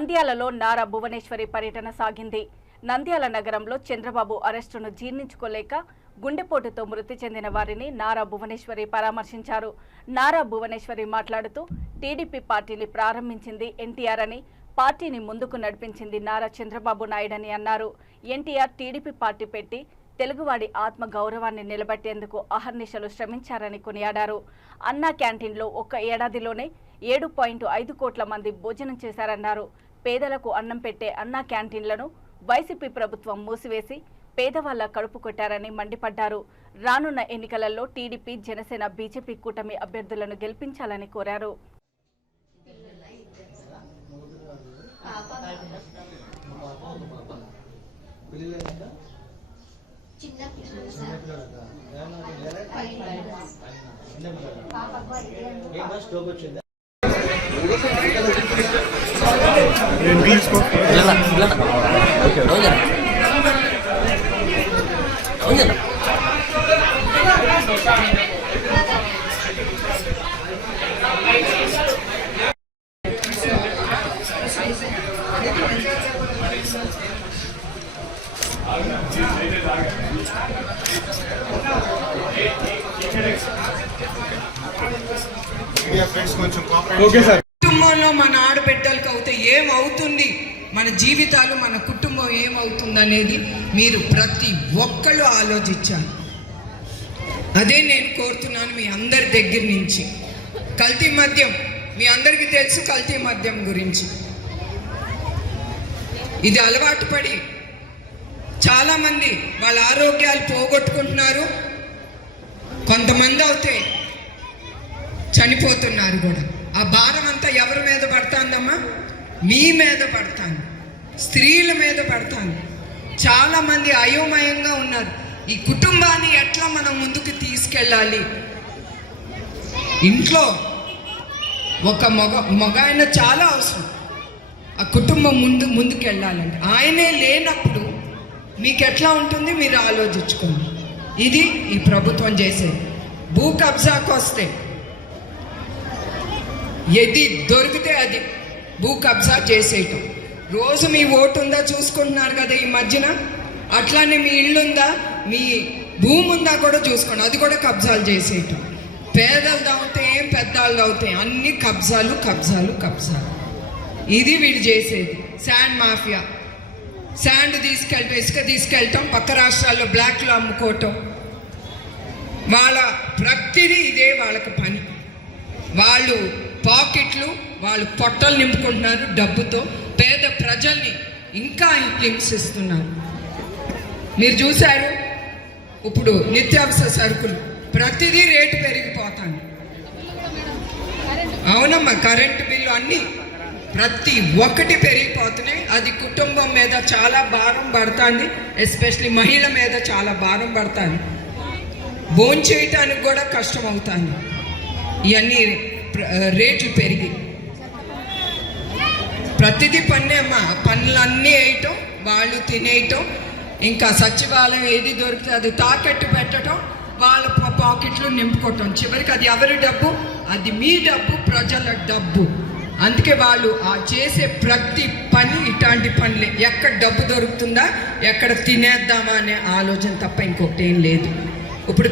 నంద్యాలలో నారా భువనేశ్వరి పర్యటన సాగింది. నంద్యాల నగరంలో చంద్రబాబు అరెస్టును జీర్ణించుకోలేక గుండెపోటుతో మృతి చెందిన వారిని నారా భువనేశ్వరి పరామర్శించారు. నారా భువనేశ్వరి మాట్లాడుతూ టీడీపీ పార్టీని ప్రారంభించింది ఎన్టీఆర్ అని, పార్టీని ముందుకు నడిపించింది నారా చంద్రబాబు నాయుడని అన్నారు. ఎన్టీఆర్ టీడీపీ పార్టీ పెట్టి తెలుగువాడి ఆత్మ గౌరవాన్ని నిలబెట్టేందుకు అహర్నిశలు శ్రమించారని కొనియాడారు. అన్నా క్యాంటీన్లో ఒక్క ఏడాదిలోనే 7.5 కోట్ల మంది భోజనం చేశారన్నారు. పేదలకు అన్నం పెట్టే అన్నా క్యాంటీన్లను వైసీపీ ప్రభుత్వం మూసివేసి పేదవాళ్ల కడుపు కొట్టారని మండిపడ్డారు. రానున్న ఎన్నికలలో టీడీపీ, జనసేన, బీజేపీ కూటమి అభ్యర్థులను గెలిపించాలని కోరారు. కుటుంబంలో మన ఆడబిడ్డలకు అవుతే ఏమవుతుంది, మన జీవితాలు, మన కుటుంబం ఏమవుతుంది అనేది మీరు ప్రతి ఒక్కళ్ళు ఆలోచించాలి. అదే నేను కోరుతున్నాను మీ అందరి దగ్గర నుంచి. కల్తీ మద్యం మీ అందరికీ తెలుసు. కల్తీ మద్యం గురించి ఇది అలవాటు పడి చాలామంది వాళ్ళ ఆరోగ్యాలు పోగొట్టుకుంటున్నారు. కొంతమంది అయితే చనిపోతున్నారు కూడా. ఆ భారం అంతా ఎవరి మీద పడుతుందమ్మా? మీ మీద పడతాను, స్త్రీల మీద పడతాను. చాలామంది అయోమయంగా ఉన్నారు. ఈ కుటుంబాన్ని ఎట్లా మనం ముందుకు తీసుకెళ్ళాలి? ఇంట్లో ఒక మగాయన చాలా అవసరం. ఆ కుటుంబం ముందుకు వెళ్ళాలంటే ఆయనే లేనప్పుడు మీకు ఎట్లా ఉంటుంది మీరు ఆలోచించుకోండి. ఇది ఈ ప్రభుత్వం చేసేది. భూ కబ్జాకు వస్తే ఏది దొరికితే అది భూ కబ్జా చేసేయటం. రోజు మీ ఓటు ఉందా చూసుకుంటున్నారు కదా ఈ మధ్యన. అట్లానే మీ ఇల్లు ఉందా, మీ భూమి ఉందా కూడా చూసుకోండి. అది కూడా కబ్జాలు చేసేయటం. పేదలు అవుతాయి, ఏం పెద్దవాళ్ళు అవుతాయి, అన్ని కబ్జాలు కబ్జాలు కబ్జాలు. ఇది వీడు చేసేది. Sand mafia. శాండ్ తీసుకెళ్ళటం, ఇసుక తీసుకెళ్ళటం, పక్క రాష్ట్రాల్లో బ్లాక్లో అమ్ముకోవటం. వాళ్ళ ప్రతిదీ ఇదే వాళ్ళకి పని. వాళ్ళు పాకెట్లు, వాళ్ళు పొట్టలు నింపుకుంటున్నారు డబ్బుతో. పేద ప్రజల్ని ఇంకా హింసిస్తున్నారు. మీరు చూశారు ఇప్పుడు నిత్యావసర సరుకులు ప్రతిదీ రేటు పెరిగిపోతాను. అవునమ్మా, కరెంటు బిల్లు అన్నీ ప్రతి ఒక్కటి పెరిగిపోతున్నాయి. అది కుటుంబం మీద చాలా భారం పడుతుంది. ఎస్పెషలీ మహిళ మీద చాలా భారం పడుతుంది. భోజనం చేయటానికి కూడా కష్టం అవుతుంది. ఇవన్నీ రేట్లు పెరిగి ప్రతిదీ పన్నే అమ్మా. పన్నులన్నీ వేయటం, వాళ్ళు తినేయటం, ఇంకా సచివాలయం ఏది దొరికితే అది తాకట్టు పెట్టడం, వాళ్ళ పాకెట్లు నింపుకోవటం. చివరికి అది ఎవరి డబ్బు? అది మీ డబ్బు, ప్రజల డబ్బు. అందుకే వాళ్ళు ఆ చేసే ప్రతి పని ఇట్లాంటి పనులే. ఎక్కడ డబ్బు దొరుకుతుందా, ఎక్కడ తినేద్దామా అనే ఆలోచన తప్ప ఇంకొకటి ఏం లేదు. ఇప్పుడు